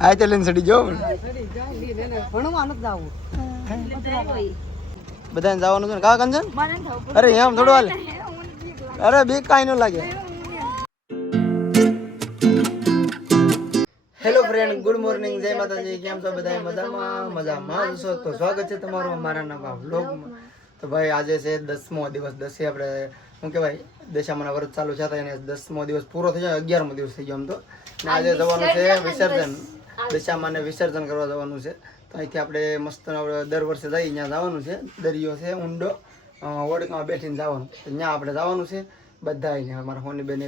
આ તો લઈને સડી જો બધાને જવાનું છે ને કા કંચન અરે એમ થોડું હાલે અરે બી કાઈ ન લાગે હેલો ફ્રેન્ડ ગુડ મોર્નિંગ જય માતાજી કેમ છો બધા મજામાં છો તો સ્વાગત છે તમારું અમારા નવા વ્લોગમાં તો ભાઈ આજે છે 10મો દિવસ 10 આપણે શું કહેવાય દશામાના વ્રત ચાલુ છે અને 10મો દિવસ પૂરો થઈ જાય 11મો દિવસ થઈ ગયો આમ તો આજે જવાનું છે વિસર્જન દશામાને વિસર્જન કરવા જવાનું છે તો અહીંથી આપણે મસ્ત દર વર્ષે જઈએ ત્યાં જવાનું છે દરિયો છે ઊંડો ઓડકમાં બેસીને જવાનું ત્યાં આપણે જવાનું છે બધા અહીંયા અમારા હોની બેન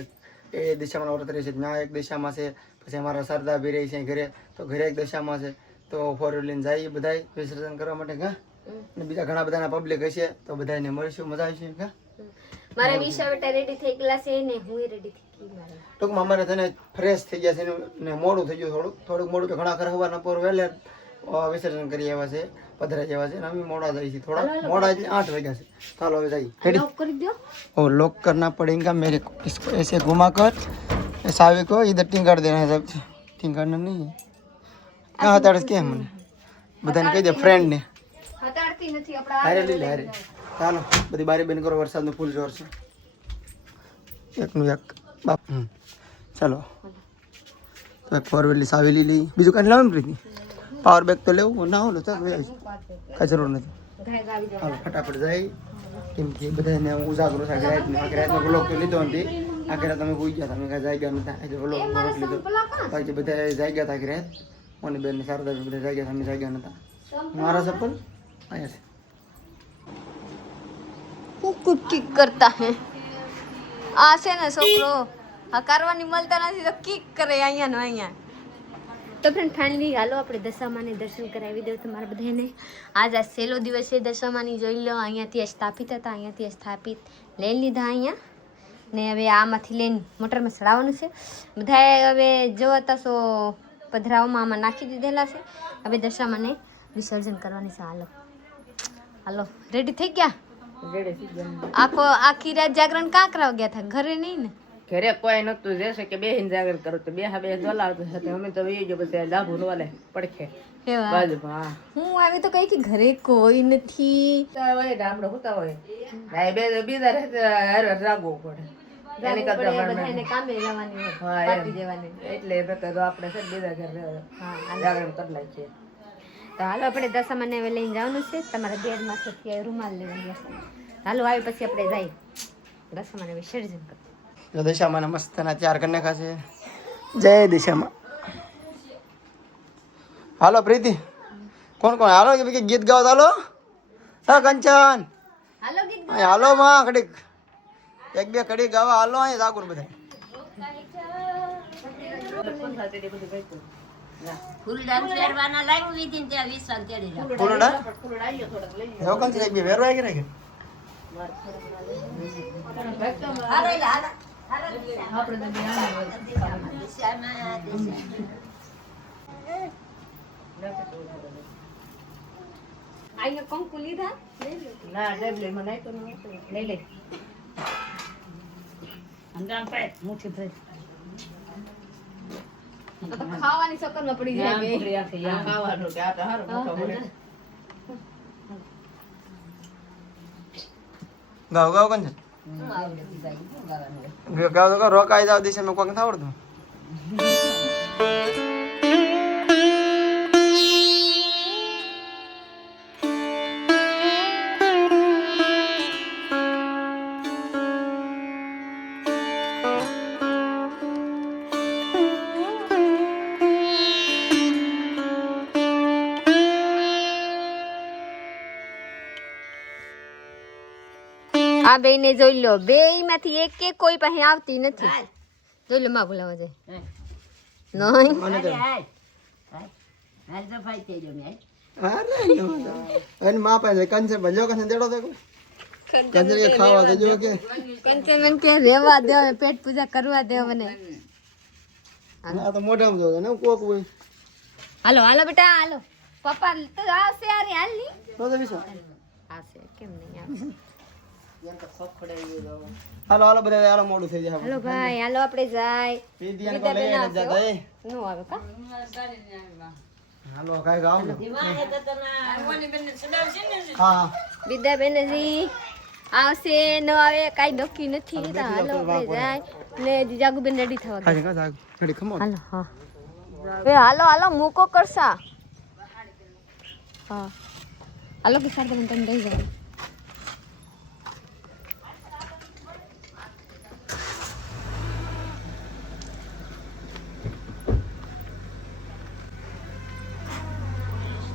એ દિશામાં વ્રત રહી છે ત્યાં એક દિશામાં છે પછી અમારા સરદા બી રહી છે ઘરે તો ઘરે એક દિશામાં છે તો ફોર વ્હીલ લઈને જઈએ બધા વિસર્જન કરવા માટે હા અને બીજા ઘણા બધાના પબ્લિક હશે તો બધાને મળીશું મજા આવશે હા મારા વિશા બેટા રેડી થઈ ગયેલા છે ને હું રેડી થઈ ગઈ મારે ટૂંકમાં અમારે તને ફ્રેશ થઈ ગયા છે ને મોડું થઈ ગયું થોડુંક મોડું કે ઘણા ખરા હવારના પોર વહેલે વિસર્જન કરી આવ્યા છે પધરા જેવા છે ને અમે મોડા જઈએ છીએ થોડા મોડા એટલે 8 વાગ્યા છે ચાલો હવે જઈએ લોક કરી દો ओ लॉक करना पड़ेगा मेरे को इसको ऐसे घुमा कर सावे को इधर टिंगाड़ देना है सब टिंगाड़ना नहीं है कहाँ हताड़ के हमने બધાને કહી દે ફ્રેન્ડ ને હટાડતી નથી આપડા હારે લીલે હારે ચાલો બધી બારી બેન કરો વરસાદનું ફૂલ જોર છે એકનું એક બાપ ચાલો તો એક ફોર વ્હીલ સાવી લીલી બીજું કાંઈ લાવવાનું પ્રીતિ પાવર બેગ તો લેવું ના હોલો ચાલ કઈ જરૂર નથી હાલો ફટાફટ જાય કેમ કે બધાને ઉજાગરો થાય રાતનો બ્લોગ તો લીધો નથી આખરે તમે ભૂઈ ગયા તમે કાંઈ જાગ્યા નતા એટલે બ્લોગ લીધો બાકી બધા જાગ્યા હતા આખરે મને બેન શારદા બધા જાગ્યા અમે જાગ્યા નતા મારા ચપ્પલ અહીંયા છે કુક કિક કરતા હે આ છે ને છોકરો આ કરવાની મળતા નથી તો કિક કરે અહીંયા નો અહીંયા તો ફ્રેન્ડ ફાઇનલી હાલો આપણે દશામાને દર્શન કરાવી દઉં તમારા બધાને આજ આ છેલ્લો દિવસ છે દશામાની જોઈ લો અહીંયાથી સ્થાપિત હતા અહીંયાથી સ્થાપિત લઈ લીધા અહીંયા ને હવે આમાંથી લઈને મોટરમાં ચડાવવાનું છે બધાએ હવે જોતા છો પધરાઓમાં આમાં નાખી દીધેલા છે હવે દશામાને વિસર્જન કરવાની છે હાલો હાલો રેડી થઈ ગયા આખી રાત જાગરણ કાં કરાવ ગયા હતા ઘરે નહીં ને ઘરે કોઈ નતું જેસે કે બેહીન જાગર કરો તો બે બોલાવતો હતો અમે તો વી જો પછી લાભુ નવાલે પડખે બાજુ હા હું આવી તો કઈ કે ઘરે કોઈ નથી હોય ગામડો હોતા હોય ભાઈ બે બીજા રહે રાગવો પડે એની કરતા બધાને કામે જવાની હોય પાર્ટી જવાની એટલે તો આપણે છે બીજા ઘર હા જાગરણ કરી નાખીએ તો હાલો આપણે દશામાને હવે લઈને જવાનું છે તમારા બેડમાંથી રૂમાલ લેવાની હશે હાલો આવી પછી આપણે જઈએ દશામાને વિસર્જન કરો દિશામાં મસ્ત ના તૈયાર કરી નાખા છે જય દિશામાં હાલો પ્રીતિ કોણ કોણ હાલો કે ગીત ગાઓ હાલો હા કંચન હાલો ગીત હાલો માં કડીક એક બે કડી ગાવા હાલો અહીંયા જાગુર બધા ફૂલડાન ફેરવાના લાગ્યું વિધિન ત્યાં વિશ્વાન તેડી જા ફૂલડા ફૂલડાયો થોડક લઈ જો કંચન એક બે વેરવા આવી રહ્યા હાલો હાલો આઈને કંકુ લીધા ના ડબલે મને તો લઈ લે અંગામ પે મુઠી ભર તો ખાવાની ચક્કરમાં પડી જાય બે ખાવાનું કે આ તો હારું મોટો પડે ગાવ ગાવ કંચન ગાવ તો રોકાઈ જાવ દિશા મેં કોક આવડતું આ બે ને જોઈ લો બે માંથી એક એક કોઈ પાસે આવતી નથી જોઈ લો માં બોલાવા જાય નહીં હાલ તો ભાઈ તે જો મે એન માં પાસે કંચન ભજો કંચન દેડો તો કંચન કે ખાવા દેજો કે કંચન મન કે રેવા દે પેટ પૂજા કરવા દે મને આ તો મોઢામાં જો ને કોક હોય હાલો હાલો બેટા હાલો પપ્પા તો આવશે યાર હાલ ની તો વિશ્વા આવશે કેમ નહીં આવશે હાલો હાલો બધા હાલો મોડું થઈ જાય હાલો ભાઈ હાલો આપણે જાય વિદ્યાને કો લઈ ને જતા એ નો આવે કા હાલો કાઈ ગાવ હા વિદ્યા બેનજી આવશે ન આવે કાઈ નક્કી નથી તો હાલો આપણે જાય ને જાગુબેન રેડી થવા દે હા કા રેડી ખમો હાલો હા એ હાલો હાલો મૂકો કરસા હા હાલો કે સાર તમે દઈ જાવ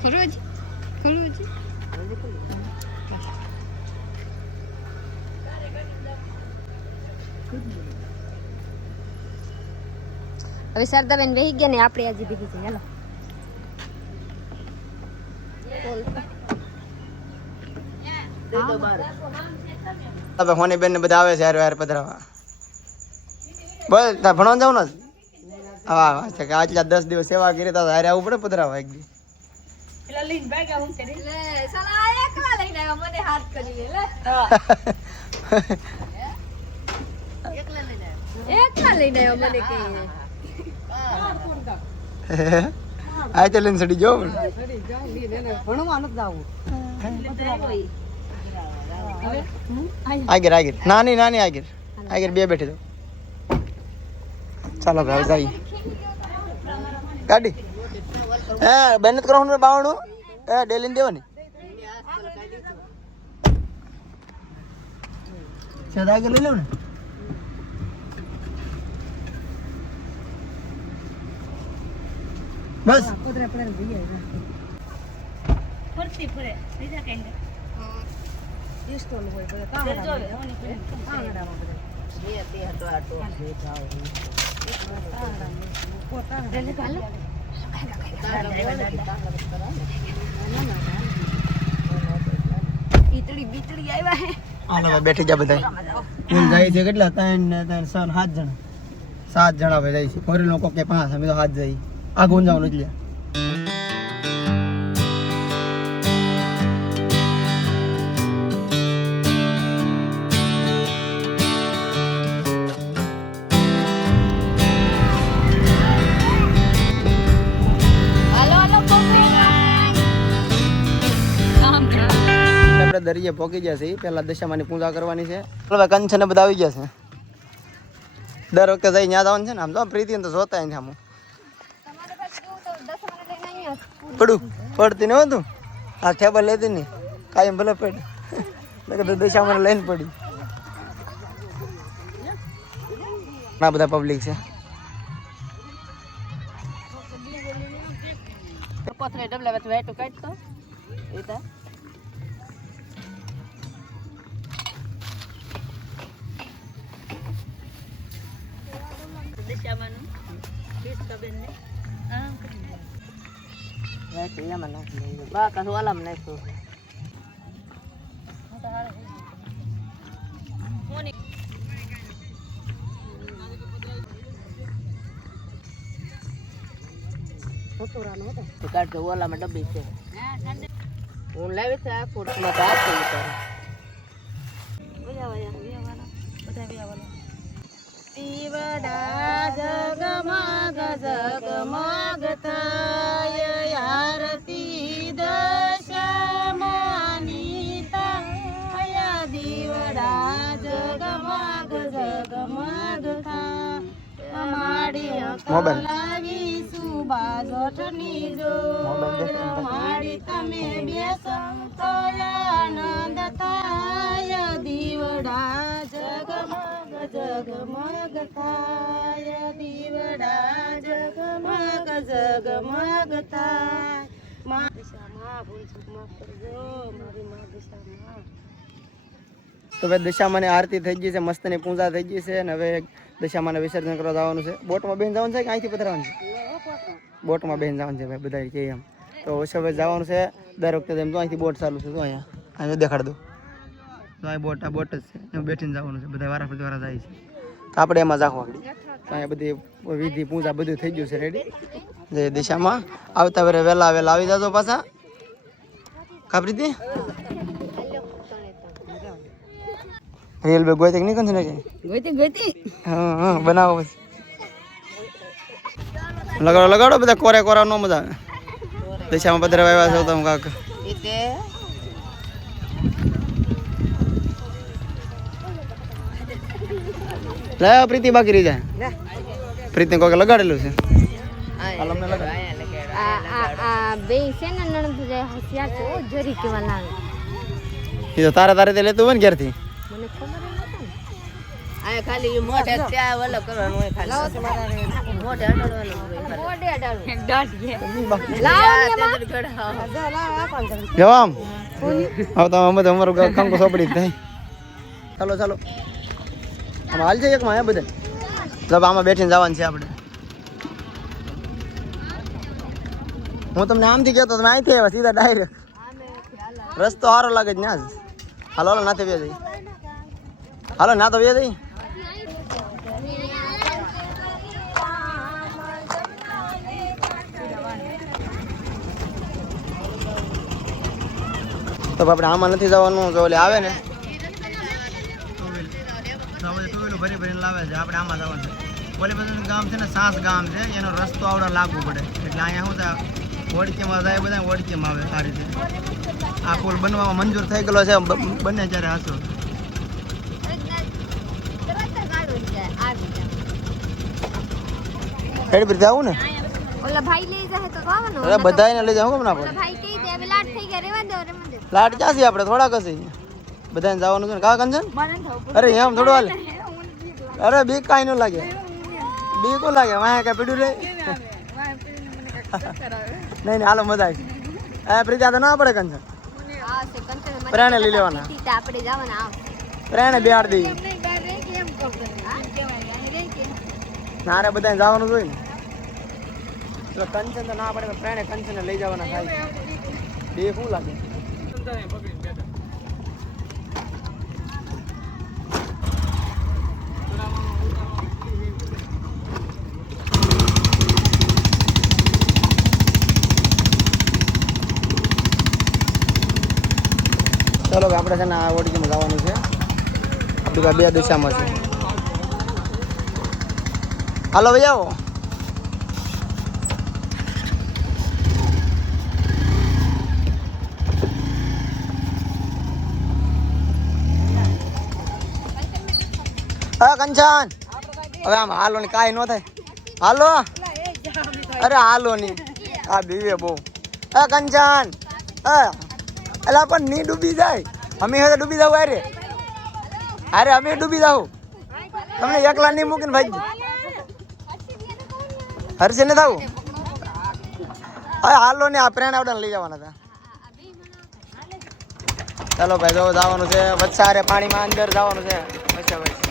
ખરું જ હવે સરદાબેન વહી ગયા ને આપણે આજે ભેગી છે હાલો હવે હોની બેન ને બધા આવે છે યાર યાર પધરાવા બોલ તા ભણવા જાવ ને હા છે કે આટલા 10 દિવસ સેવા કરી તા હારે આવું પડે પધરાવા એક દી લે સાલા એકલા લઈને આવ્યો મને હાથ કરી લે એકલા લઈને આવ્યો મને કે આ તો લઈને સડી જો આગળ આગળ નાની નાની આગળ આગળ બે બેઠી દો ચાલો ભાઈ જઈએ ગાડી હે બેન કરો હું બાવણું એ ડેલીને દેવાની સાદા આગળ લઈ લો ને બસ બેઠી જા બધા જાય છે કેટલા 3 7 જણા ભાઈ જાય છે ફોરેન લોકો કે 5 અમે તો 7 જઈએ આ ગુંજાવાનું એટલે દરિયે પહોંચી જશે પેલા દશામાની પૂજા કરવાની છે હવે કંચ ને બધા આવી ગયા છે દર વખતે જઈ ત્યાં જવાનું છે ને આમ તો પ્રીતિ તો જોતા અહીં આમ પડતી ન હતું આ ટેબલ લેતી નહીં કાયમ ભલે પડી દશામાને લઈને પડી ઘણા બધા પબ્લિક છે ઓલામાં ડબ્બી છે હું લાવી છે આ ફૂટમાં ભાત કરી દીવડા જગમગ જગમગ થાય આરતી દશામાની થાય દીવડા જગમગ જગમગ થાય માડી લાવી સુબા જોઠની જો માડી તમે બેસમ તો આનંદ થાય દીવડા જગમગ જગમગ થાય દીવડા જગમગ જગમગ થાય માં દિશામાં ભૂલ ચૂક માફ કરજો મારી માં દિશામાં તો હવે દશામાની આરતી થઈ ગઈ છે મસ્તની પૂજા થઈ ગઈ છે અને હવે દશામાને વિસર્જન કરવા જવાનું છે બોટમાં બેન જવાનું છે કે અહીંથી પધરાવાનું છે બોટમાં બેન જવાનું છે ભાઈ બધા કે એમ તો હવે જવાનું છે દર વખતે એમ તો અહીંથી બોટ ચાલુ છે તો અહીંયા દેખાડ દો તો અહીં બોટ જ છે એમ બેઠીને જવાનું છે બધા વારા ફરતી જાય છે તો આપણે એમાં જાખવા તો અહીંયા બધી વિધિ પૂજા બધું થઈ ગયું છે રેડી જે દિશામાં આવતા વેરે વહેલા આવી જાજો પાછા કાપરી દે રીલ બે ગોતી નહીં કંચન કે ગોતી હા હા બનાવો પછી લગાડો લગાડો બધા કોરે કોરા નો મજા આવે દિશામાં પધરા આવ્યા છો તમે કાક એટલે લે પ્રીતિ બાકી રહી જાય પ્રીતિ કોકે લગાડેલું છે હાલ અમને લગાડ આ બે છે ને નણંદ જે હોશિયાર છે ઓ જરી કેવા લાગે એ તો તારે તારે તે લેતું હોય ને ઘેરથી મને ખબર નથી આ ખાલી મોઢે ત્યાં ઓલો કરવાનું હોય ખાલી મોઢે અડાડવાનું હોય મોઢે અડાડું દાટ ગયા જવામ હવે તો અમે તો અમારું કંકુ સોપડી જ થાય ચાલો ચાલો આમાં હાલ છે એકમાં હે બધા જબ આમાં બેઠીને જવાનું છે આપણે હું તમને આમથી કહેતો તમે અહીંથી આવ્યા સીધા ડાયરેક્ટ રસ્તો સારો લાગે છે ના જ હાલો હાલો નાથી બે જઈ હાલો ના તો બે જઈ તો આપણે આમાં નથી જવાનું જો ઓલે આવે ને ભરી ભરીને લાવે છે આપણે આમાં જવાનું છે ઓલી બધું ગામ છે ને સાસ ગામ છે એનો રસ્તો આવડે લાગવું પડે એટલે અહીંયા શું થાય ઓળખીમાં જાય બધા ઓળખીમાં આવે આ રીતે આ પુલ બનવામાં મંજૂર થઈ ગયેલો છે બંને જ્યારે હસો હેડ પર જાવું ને ઓલા ભાઈ લઈ જાય તો આવવાનો અરે બધાને લઈ જાવ કેમ ના પડે ભાઈ કહી દે હવે લાટ થઈ ગયા રેવા દે લાટ ક્યાં છે આપણે થોડાક હશે બધાને જવાનું છે ને કા કંચન અરે એમ થોડું હાલે અરે બીક કાંઈ ન લાગે બીક કો લાગે વાહ કાંઈ પીડ્યું રે નહીં હાલો મજા આવી એ પ્રીતા તો ના પડે કંચન પ્રાણે લઈ લેવાના આપણે જવાના પ્રાણે બેહાડ દઈ ના રે બધાને જવાનું જોઈએ ને એટલે કંચન તો ના પડે પ્રાણે કંચન લઈ જવાના થાય બે શું લાગે ચલો આપણે છે ને આ ઓડીકીમાં જવાનું છે આપણી પાસે બે દિશામાં છે હાલો ભાઈ આવો હા કંચન હવે આમ હાલો ને કાંઈ ન થાય હાલો અરે હાલો ની આ બીવે બહુ હા કંચન હા એટલે પણ ની ડૂબી જાય અમે હવે ડૂબી જાવ અરે અમે ડૂબી જાવ તમને એકલા નહીં મૂકીને ભાઈ હરશે ને થાવું હવે હાલો ને આ પ્રેરણા આવડે લઈ જવાના હતા ચાલો ભાઈ જો જવાનું છે વચ્ચારે પાણીમાં અંદર જવાનું છે વચ્ચે વચ્ચે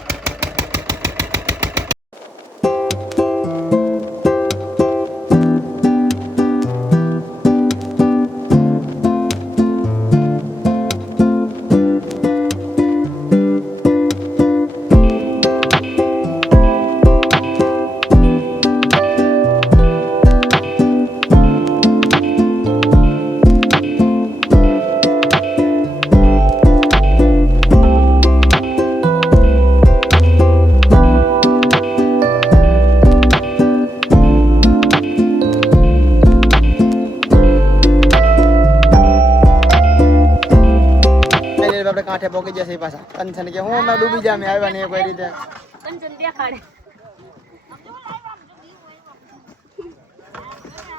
આપણે કાંઠે પોકી જશે પાછા કંચન કે હું અમે ડૂબી જા મેં આવ્યા નહીં કોઈ રીતે કંચન દેખાડે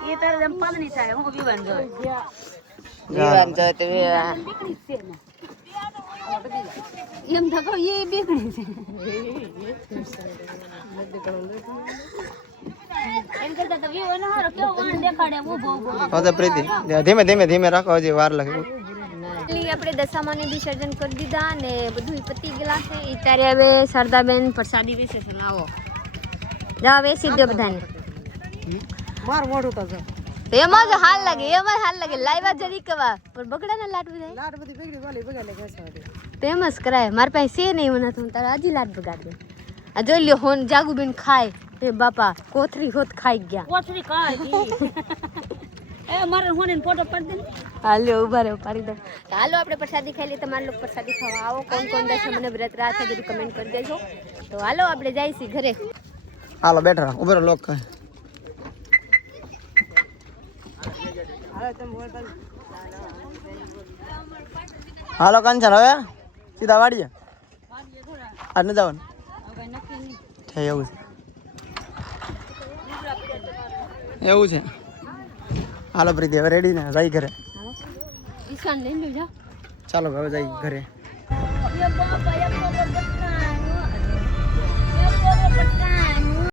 એ તારે એમ પાલની થાય હું વિવાન જોઈ જીવન તો તે એમ થકો એ બીકણી છે એમ કરતા તો વિવાન હારો કેવો વાણ દેખાડે ઊભો ઊભો તો પ્રીતિ ધીમે ધીમે ધીમે રાખો હજી વાર લાગે આપણે દશામાને વિસર્જન કરી દીધા અને બધું પતી ગયેલા છે ત્યારે હવે શારદાબેન પ્રસાદી વિશે લાવો જા વેસી દો બધાને માર મોઢું તો છે એમાં જ હાલ લાગે લાઈવા જરી કવા પણ બગડા ના લાટ બધાય લાટ બધી બગડી વાલી બગાડે ઘસવાડી તેમ જ કરાય માર પાસે છે નહીં મને તો તારા હજી લાટ બગાડ દે આ જોઈ લ્યો હોન જાગુબેન ખાય એ બાપા કોથરી હોત ખાઈ ગયા કોથરી ખાય હાલો ઉભા રહો પાડી દો તો હાલો આપણે પ્રસાદી ખાઈ લઈએ તમારા લોકો પ્રસાદી ખાવા આવો કોણ કોણ દર્શન મને વ્રત રાખે બધું કમેન્ટ કરી દેજો તો હાલો આપણે જઈશું ઘરે હાલો બેઠા ઉભો રહો લોક હાલો કાંચન હવે સીધા વાડીએ આજ ન જવાનું છે એવું છે હાલો પ્રીતિ હવે રેડી ને જઈ ઘરે ઈશાન લઈ લો જા ચાલો હવે જઈ ઘરે ये बाबा ये बाबा बच्चा है